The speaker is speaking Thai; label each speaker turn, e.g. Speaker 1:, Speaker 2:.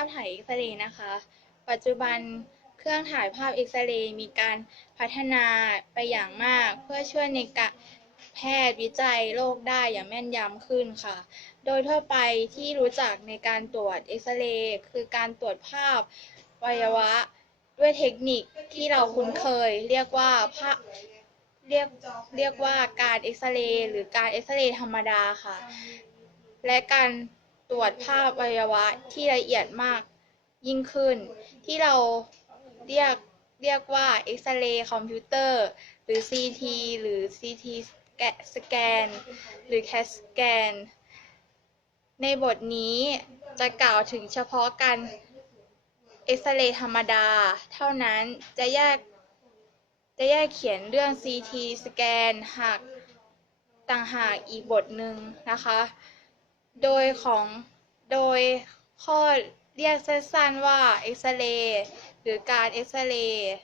Speaker 1: าพถ่ายเอ็กซเรย์นะคะ ปัจจุบันเครื่องถ่ายภาพเอ็กซเรย์มีการพัฒนาไปอย่างมาก เพื่อช่วยในการแพทย์วิจัยโรคได้อย่างแม่นยำขึ้นค่ะ โดยทั่วไปที่รู้จักในการตรวจเอ็กซเรย์คือการตรวจภาพวัยวะ ด้วยเทคนิคที่เราคุ้นเคย เรียกว่าภาพเรียกเรียกว่าการเอ็กซเรย์หรือการเอ็กซเรย์ธรรมดาค่ะ และการ ตรวจภาพอวัยวะที่ละเอียดมากยิ่งขึ้น ที่เราเรียกเรียกว่าเอ็กซเรย์คอมพิวเตอร์ หรือ CT หรือ CT สแกน หรือ CAT สแกน ในบทนี้จะกล่าวถึงเฉพาะการเอ็กซเรย์ธรรมดา เท่านั้นจะแยกจะแยกเขียนเรื่อง CT สแกนหากต่างหากอีกบทหนึ่งนะคะ โดยของโดยข้อเรียกสั้นๆว่าเอ็กซเรย์หรือการเอ็กซเรย์